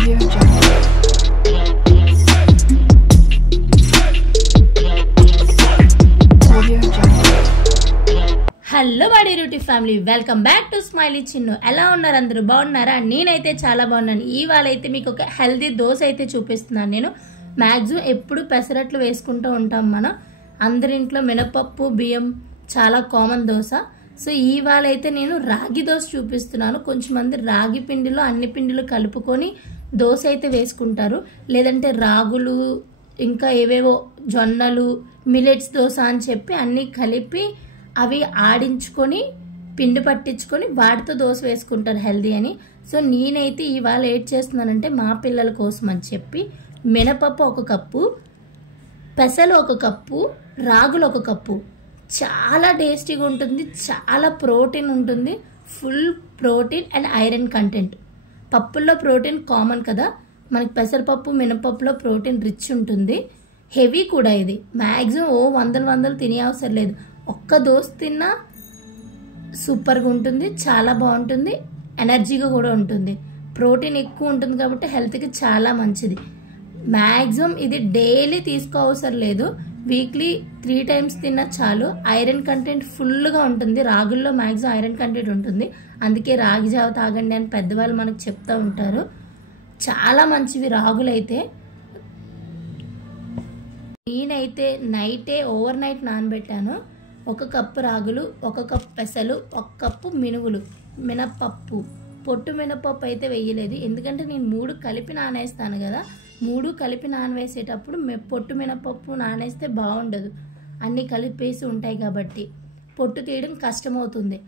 Audio Jungle. Audio Jungle. Hello బాడీ రూటీ family, welcome back to Smiley Chinnu. ఎలా ఉన్నారు అందరూ? బాగున్నారా? నేనైతే చాలా బాగున్నాను. ఇవాళ అయితే మీకు ఒక హెల్దీ దోశ అయితే చూపిస్తున్నాను. నేను మ్యాక్సిమం ఎప్పుడు పెసరట్లు వేసుకుంటూ ఉంటాం మనం అందరింట్లో. మినపప్పు బియ్యం చాలా కామన్ దోశ. సో ఇవాళ అయితే నేను రాగి దోశ చూపిస్తున్నాను. కొంచెం మంది రాగి పిండిలో అన్ని పిండిలు కలుపుకొని దోశ అయితే వేసుకుంటారు, లేదంటే రాగులు ఇంకా ఏవేవో జొన్నలు మిలెట్స్ దోశ అని చెప్పి అన్నీ కలిపి అవి ఆడించుకొని పిండి పట్టించుకొని వాటితో దోశ వేసుకుంటారు హెల్దీ అని. సో నేనైతే ఇవాళ ఏడ్ చేస్తున్నానంటే మా పిల్లల కోసం అని చెప్పి మినపప్పు 1 కప్పు, పెసలు 1 కప్పు, రాగులు 1 కప్పు. చాలా టేస్టీగా ఉంటుంది, చాలా ప్రోటీన్ ఉంటుంది, full protein and iron content. పప్పుల్లో ప్రోటీన్ కామన్ కదా మనకి, పెసరపప్పు మినపప్పులో ప్రోటీన్ రిచ్ ఉంటుంది, హెవీ కూడా. ఇది మ్యాక్సిమం వందలు తినే అవసరం లేదు. ఒక్క దోశ తిన్నా సూపర్గా ఉంటుంది, చాలా బాగుంటుంది, ఎనర్జీగా కూడా ఉంటుంది, ప్రోటీన్ ఎక్కువ ఉంటుంది కాబట్టి హెల్త్కి చాలా మంచిది. మ్యాక్సిమం ఇది డైలీ తీసుకోవసరం లేదు, వీక్లీ 3 times తిన్నా చాలు. ఐరన్ కంటెంట్ ఫుల్గా ఉంటుంది, రాగుల్లో మ్యాక్సిమం ఐరన్ కంటెంట్ ఉంటుంది. అందుకే రాగి జావ తాగండి అని పెద్దవాళ్ళు మనకు చెప్తూ ఉంటారు. చాలా మంచివి రాగులైతే. నేనైతే నైటే ఓవర్ నైట్ నానబెట్టాను. 1 కప్పు రాగులు, 1 కప్పు పెసలు, 1 కప్పు మినువులు, మినపప్పు. పొట్టు మినపప్పు అయితే వేయలేదు, ఎందుకంటే నేను 3 కలిపి నానేస్తాను కదా. 3 కలిపి నానవేసేటప్పుడు పొట్టు మినపప్పు నానేస్తే బాగుండదు, అన్నీ కలిపేసి ఉంటాయి కాబట్టి పొట్టు తీయడం కష్టమవుతుంది.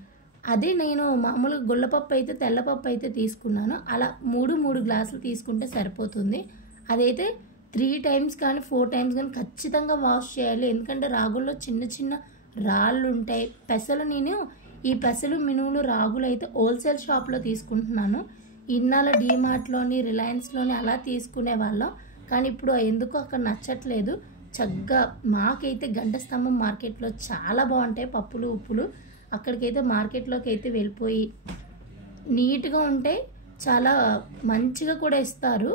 అదే నేను మామూలుగా గుళ్ళపప్పు అయితే తెల్లపప్పు అయితే తీసుకున్నాను. అలా 3 గ్లాసులు తీసుకుంటే సరిపోతుంది. అదైతే 3 times కానీ 4 times కానీ ఖచ్చితంగా వాష్ చేయాలి, ఎందుకంటే రాగుల్లో చిన్న చిన్న రాళ్ళు ఉంటాయి. పెసలు నేను ఈ పెసలు మినువులు రాగులు అయితే హోల్సేల్ షాప్లో తీసుకుంటున్నాను. ఇన్నాళ్ళ డీమార్ట్లోని రిలయన్స్లోని అలా తీసుకునే వాళ్ళం, కానీ ఇప్పుడు ఎందుకు అక్కడ నచ్చట్లేదు. చక్కగా మాకైతే గంట స్తంభం మార్కెట్లో చాలా బాగుంటాయి పప్పులు ఉప్పులు. అక్కడికైతే మార్కెట్లోకి అయితే వెళ్ళిపోయి నీట్గా ఉంటాయి, చాలా మంచిగా కూడా ఇస్తారు.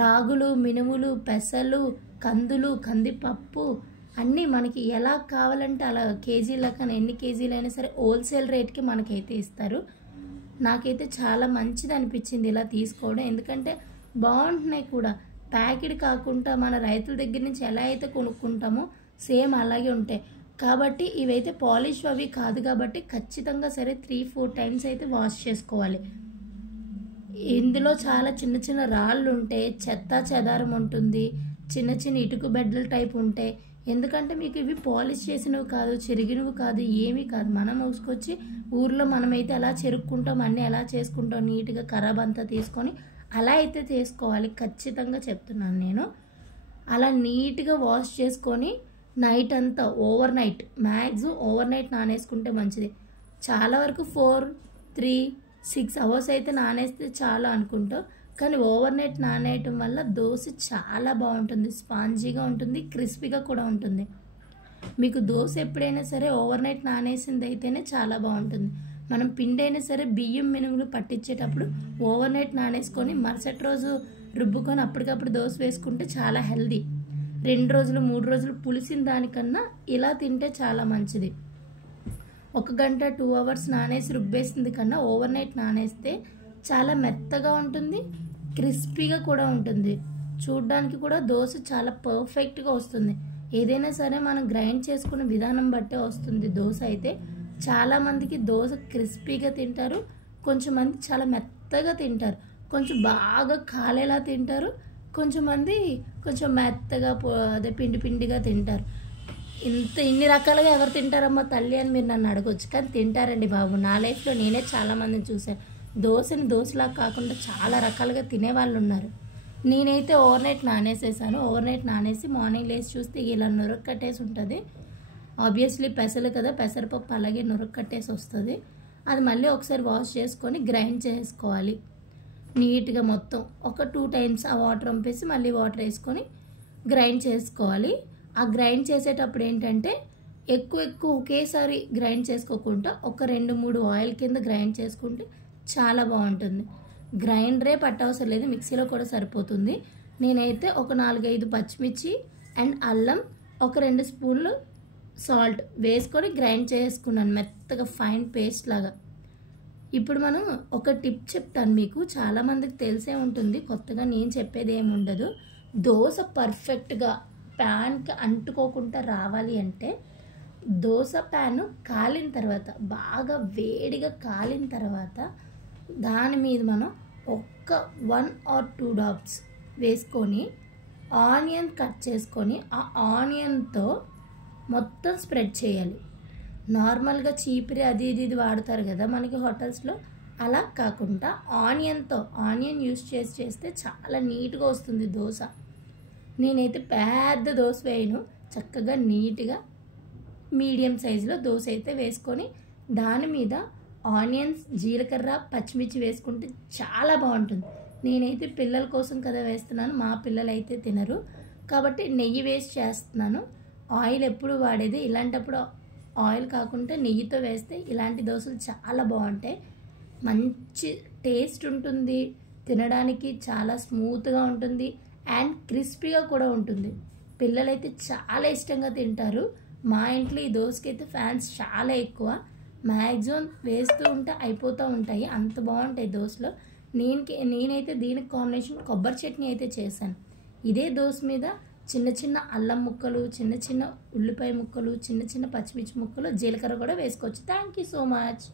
రాగులు మినుములు పెసలు కందులు కందిపప్పు అన్నీ మనకి ఎలా కావాలంటే అలా కేజీల కన్నా ఎన్ని కేజీలైనా సరే హోల్సేల్ రేట్కి మనకైతే ఇస్తారు. నాకైతే చాలా మంచిది అనిపించింది ఇలా తీసుకోవడం, ఎందుకంటే బాగుంటున్నాయి కూడా. ప్యాకెట్ కాకుండా మన రైతుల దగ్గర నుంచి ఎలా అయితే కొనుక్కుంటామో సేమ్ అలాగే ఉంటాయి కాబట్టి. ఇవైతే పాలిష్ అవి కాదు కాబట్టి ఖచ్చితంగా సరే 3-4 times అయితే వాష్ చేసుకోవాలి. ఇందులో చాలా చిన్న చిన్న రాళ్ళు ఉంటాయి, చెత్త చెదారం ఉంటుంది, చిన్న చిన్న ఇటుక బెడ్డల టైప్ ఉంటాయి. ఎందుకంటే మీకు ఇవి పాలిష్ చేసినవి కాదు, చెరిగినవి కాదు, ఏమీ కాదు. మనం उसకొచ్చి ఊర్లో మనమైతే ఎలా చెరుక్కుంటాం, అన్నీ ఎలా చేసుకుంటాం, నీట్గా ఖరాబ్ అంతా తీసుకొని అలా అయితే చేసుకోవాలి. ఖచ్చితంగా చెప్తున్నాను నేను. అలా నీట్గా వాష్ చేసుకొని నైట్ అంతా overnight, maximum overnight నానేసుకుంటే మంచిది. చాలా వరకు 4-3-6 hours అయితే నానేస్తే చాలా అనుకుంటాం, కానీ ఓవర్ నైట్ నానేయటం వల్ల దోశ చాలా బాగుంటుంది, స్పాంజీగా ఉంటుంది, క్రిస్పీగా కూడా ఉంటుంది. మీకు దోశ ఎప్పుడైనా సరే ఓవర్ నైట్ నానేసింది అయితేనే చాలా బాగుంటుంది. మనం పిండి అయినా సరే బియ్యం మినుములు పట్టించేటప్పుడు ఓవర్ నైట్ నానేసుకొని మరుసటి రోజు రుబ్బుకొని అప్పటికప్పుడు దోశ వేసుకుంటే చాలా హెల్దీ. 2 రోజులు 3 రోజులు పులిసిన దానికన్నా ఇలా తింటే చాలా మంచిది. 1 గంట 2 hours నానేసి రుబ్బేసింది కన్నా ఓవర్ నైట్ నానేస్తే చాలా మెత్తగా ఉంటుంది, క్రిస్పీగా కూడా ఉంటుంది, చూడ్డానికి కూడా దోశ చాలా పర్ఫెక్ట్గా వస్తుంది. ఏదైనా సరే మనం గ్రైండ్ చేసుకునే విధానం బట్టే వస్తుంది దోశ అయితే. చాలామందికి దోశ క్రిస్పీగా తింటారు, కొంచెం మంది చాలా మెత్తగా తింటారు, కొంచెం బాగా కాలేలా తింటారు, కొంచెం మంది కొంచెం మెత్తగా అదే పిండి పిండిగా తింటారు. ఇన్ని రకాలుగా ఎవరు తింటారమ్మా తల్లి అని మీరు నన్ను అడగొచ్చు, కానీ తింటారండి బాబు. నా లైఫ్లో నేనే చాలామందిని చూశాను, దోశని దోశలా కాకుండా చాలా రకాలుగా తినేవాళ్ళు ఉన్నారు. నేనైతే ఓవర్ నైట్ నానేసేసాను. ఓవర్ నైట్ నానేసి మార్నింగ్ లేసి చూస్తే ఇలా నురగ కట్టేసి ఉంటుంది. ఆబ్వియస్లీ పెసలు కదా, పెసరపప్పు అలాగే నురగ కట్టేసి వస్తుంది. అది మళ్ళీ ఒకసారి వాష్ చేసుకొని గ్రైండ్ చేసుకోవాలి నీట్గా మొత్తం. ఒక 2 times ఆ వాటర్ వంపేసి మళ్ళీ వాటర్ వేసుకొని గ్రైండ్ చేసుకోవాలి. ఆ గ్రైండ్ చేసేటప్పుడు ఏంటంటే ఎక్కువ ఒకేసారి గ్రైండ్ చేసుకోకుండా ఒక 2-3 ఆయిల్ కింద గ్రైండ్ చేసుకుంటే చాలా బాగుంటుంది. గ్రైండరే పట్టవసరం లేదు, మిక్సీలో కూడా సరిపోతుంది. నేనైతే ఒక 4-5 పచ్చిమిర్చి అండ్ అల్లం, ఒక 2 స్పూన్లు సాల్ట్ వేసుకొని గ్రైండ్ చేసుకున్నాను మెత్తగా ఫైన్ పేస్ట్ లాగా. ఇప్పుడు మనం ఒక టిప్ చెప్తాను మీకు, చాలామందికి తెలిసే ఉంటుంది, కొత్తగా నేను చెప్పేది ఏమి ఉండదు. దోశ పర్ఫెక్ట్గా ప్యాన్కి అంటుకోకుండా రావాలి అంటే దోశ ప్యాన్ కాలిన తర్వాత, బాగా వేడిగా కాలిన తర్వాత దాని మీద మనం ఒక్క 1 or 2 డాట్స్ వేసుకొని ఆనియన్ కట్ చేసుకొని ఆ ఆనియన్తో మొత్తం స్ప్రెడ్ చేయాలి. నార్మల్గా చీపిరి అది ఇది వాడతారు కదా మనకి హోటల్స్లో, అలా కాకుండా ఆనియన్ యూస్ చేస్తే చాలా నీట్గా వస్తుంది దోశ. నేనైతే పెద్ద దోశ వేయను, చక్కగా నీట్గా మీడియం సైజులో దోశ అయితే వేసుకొని దాని మీద ఆనియన్స్, జీలకర్ర, పచ్చిమిర్చి వేసుకుంటే చాలా బాగుంటుంది. నేనైతే పిల్లల కోసం కదా వేస్తున్నాను, మా పిల్లలు అయితే తినరు కాబట్టి నెయ్యి వేసి చేస్తున్నాను. ఆయిల్ ఎప్పుడు వాడేది, ఇలాంటప్పుడు ఆయిల్ కాకుండా నెయ్యితో వేస్తే ఇలాంటి దోశలు చాలా బాగుంటాయి. మంచి టేస్ట్ ఉంటుంది, తినడానికి చాలా స్మూత్గా ఉంటుంది అండ్ క్రిస్పీగా కూడా ఉంటుంది. పిల్లలైతే చాలా ఇష్టంగా తింటారు. మా ఇంట్లో ఈ దోశకైతే ఫ్యాన్స్ చాలా ఎక్కువ, మ్యాక్సిమం వేస్తూ ఉంటే అయిపోతూ ఉంటాయి, అంత బాగుంటాయి దోశలో. నేనైతే దీనికి కాంబినేషన్ కొబ్బరి చట్నీ అయితే చేశాను. ఇదే దోశ మీద చిన్న చిన్న అల్లం ముక్కలు, చిన్న చిన్న ఉల్లిపాయ ముక్కలు, చిన్న చిన్న పచ్చిమిర్చి ముక్కలు, జీలకర్ర కూడా వేసుకోవచ్చు. Thank you so much.